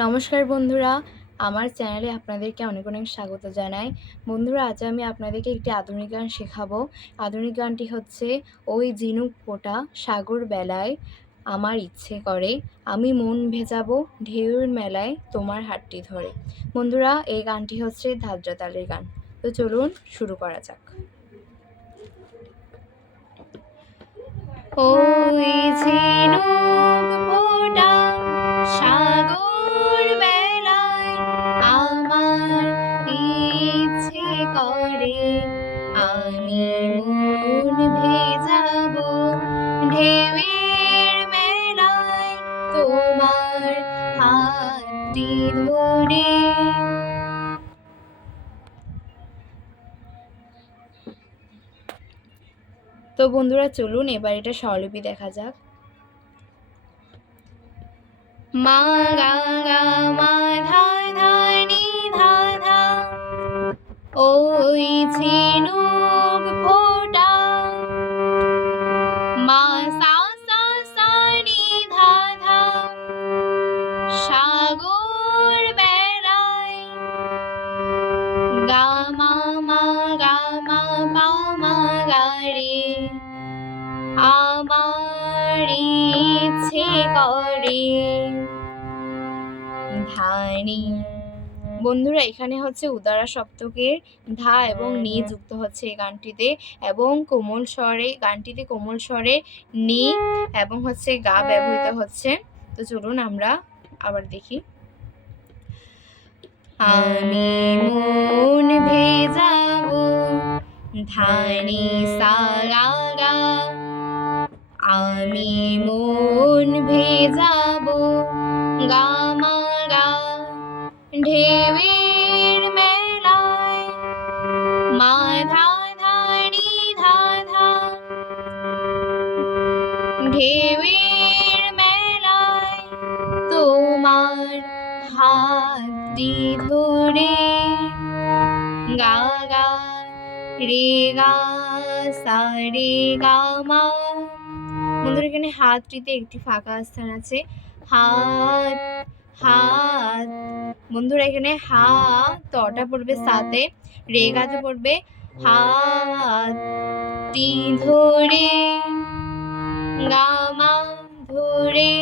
নমস্কার বন্ধুরা, আমার চ্যানেলে আপনাদেরকে অনেক অনেক স্বাগত জানাই। বন্ধুরা, আজ আমি আপনাদেরকে একটি আধুনিক গান শেখাবো। আধুনিক গানটি হচ্ছে, ওই ঝিনুক ফোঁটা সাগর বেলায় আমার ইচ্ছে করে, আমি মন ভেজাবো ঢেউয়ের মেলায় তোমার হাতটি ধরে। বন্ধুরা, এই গানটি হচ্ছে ধাদ্রা তালের গান। তো চলুন শুরু করা যাক। ওই ঝিনুক ফোঁটা সাগর বেলায় আমার ইচ্ছে করে, আমি মন ভেজাবো ঢেউয়ের মেলায় তোমার হাতটি ধরে। তো বন্ধুরা, চলুন এবার এটা স্বরলিপি দেখা যাক। মা গা গা মা ধা ধা নি ধা ধা, ওই ঝিনুক ফোঁটা মা সা সা সা নি ধা ধা, সাগর বেলায় গা মা মা গা মা পা মা গা রে, আমার ইচ্ছে করে ধানি। বন্ধুরা, এখানে হচ্ছে উদারা সপ্তকের ধা এবং নি যুক্ত হচ্ছে এই গানটিতে, এবং কোমল স্বরে গানটিতে কোমল স্বরে নি এবং হচ্ছে গা ব্যবহৃত হচ্ছে। তো চলুন আমরা আবার দেখি। আমি মন ভেজাবো ধানি সা গা গা, আমি মন ভেজাবো গা মা গা ঢেউয়ের মেলায় মা ধা ধা নি ধা ধা, ঢেউয়ের মেলায় তোমার হাতটি ধরে গা গা রে গা সা রে গা মা। বন্ধুরা, এখানে হাতটিতে একটি ফাঁকা স্থান আছে, হাত হাত। বন্ধুরা, এখানে হা তটা পড়বে সাতে, রে গাতে পড়বে হাতটি ধরে গা মা ধরে।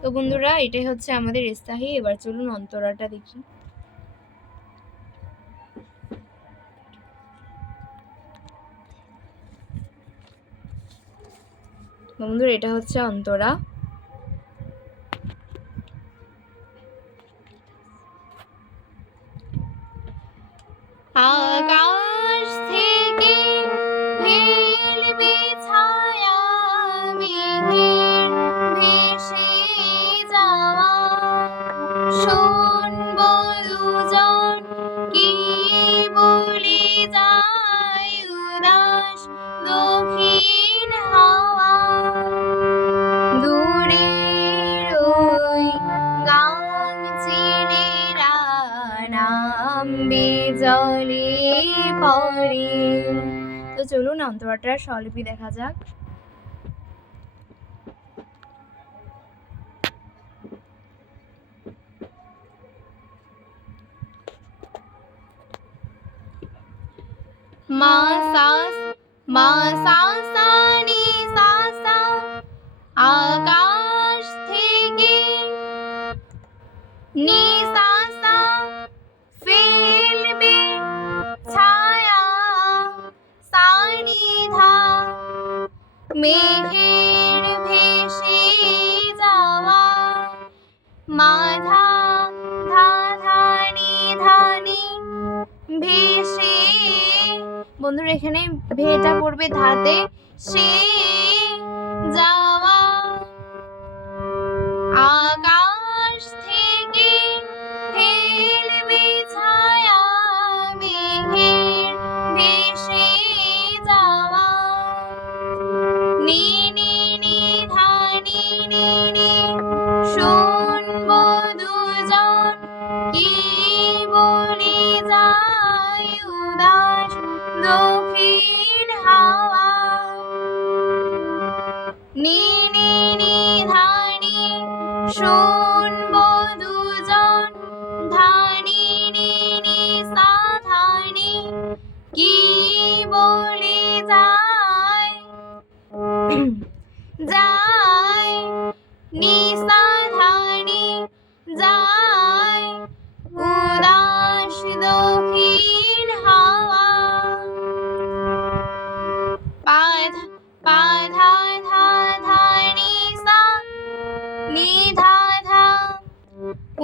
তো বন্ধুরা, এটাই হচ্ছে আমাদের স্থায়ী। এবার চলুন অন্তরাটা দেখি। বন্ধুরা, এটা হচ্ছে অন্তরা। আকাশ থেকে ফেলবে ছায়া মেঘের ভেসে যাওয়া, শুনবো দুজন কি বলে যায় উদাস দক্ষিণ হাওয়া, দূরের ওই গামচিলেরা নামবে জলে পরে। তো চলুন অন্তরাটার স্বরলিপি দেখা যাক। মা সা মা সা সা নি সা সা, আকাশ থেকে নি সা সা ফেলবে ছায়া সা নি ধা, মেঘের ভেসে যাওয়া মা ধা ধা ধা নি ধা নি ভেসে। বন্ধুরা, এখানে ভেটা পড়বে ধাতে, সে যাওয়া আকাশ থেকে ফেলবে ছায়া মেঘের ভেসে যাওয়া, নি নি নি ধা নি নি নি, শুনবো দুজন কি বলে যায় উদাস দক্ষিণ হাওয়া, নি নি নি ধা নি, শুনবো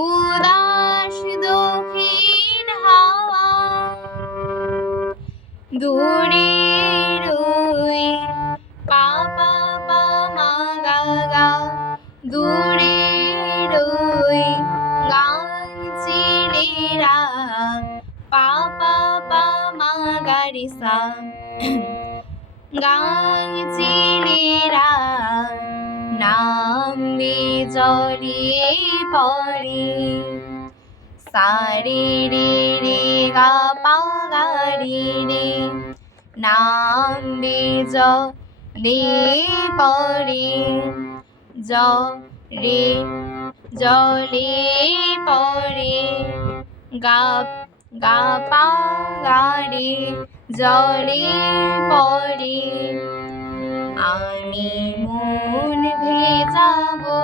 উদাস দক্ষিণ হাওয়া দূরের ওই পা পা পা মা গা গা দূরের ওই গাছচিলেরা পা পা পা মা গা রে সা গাছচিলেরা নামবে জলে পড়ে সারে রে রে গা পা গা রে রে নামবে জলে পড়ে রে জলে পড়ে গা গা পা গা রে জলে পড়ে আমি মন ভেজাবো